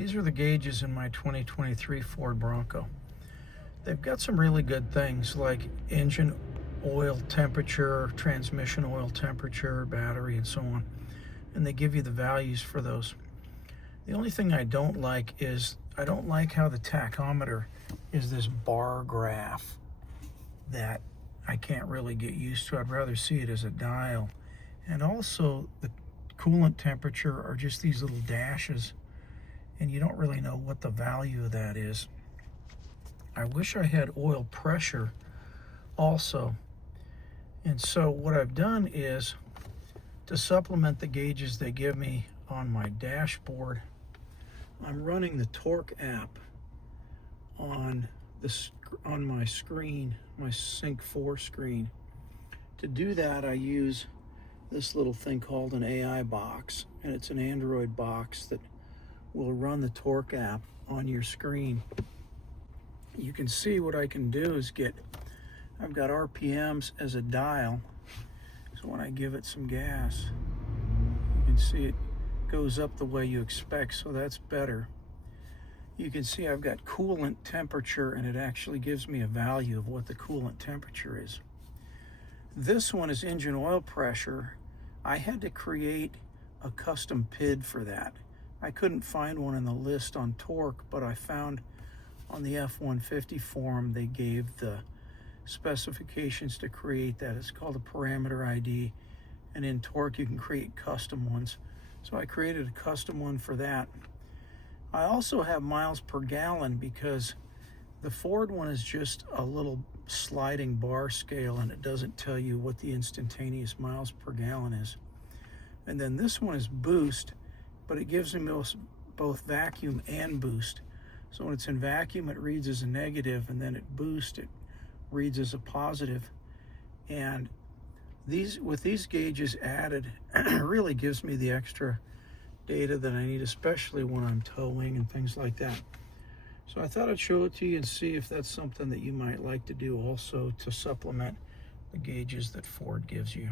These are the gauges in my 2023 Ford Bronco. They've got some really good things like engine oil temperature, transmission oil temperature, battery, and so on. And they give you the values for those. The only thing I don't like is I don't like how the tachometer is this bar graph that I can't really get used to. I'd rather see it as a dial. And also the coolant temperature are just these little dashes, and you don't really know what the value of that is. I wish I had oil pressure also. And so what I've done is, to supplement the gauges they give me on my dashboard, I'm running the torque app on my screen, my Sync 4 screen. To do that, I use this little thing called an AiBox, and it's an Android box that will run the torque app on your screen. You can see what I can do is I've got RPMs as a dial, so when I give it some gas, you can see it goes up the way you expect, so that's better. You can see I've got coolant temperature, and it actually gives me a value of what the coolant temperature is. This one is engine oil pressure. I had to create a custom PID for that. I couldn't find one in the list on torque, but I found on the F-150 forum they gave the specifications to create that. It's called a parameter ID, and in torque you can create custom ones. So I created a custom one for that. I also have miles per gallon because the Ford one is just a little sliding bar scale, and it doesn't tell you what the instantaneous miles per gallon is. And then this one is boost, but it gives me both vacuum and boost. So when it's in vacuum, it reads as a negative, and then at boost, it reads as a positive. And with these gauges added, it really gives me the extra data that I need, especially when I'm towing and things like that. So I thought I'd show it to you and see if that's something that you might like to do also to supplement the gauges that Ford gives you.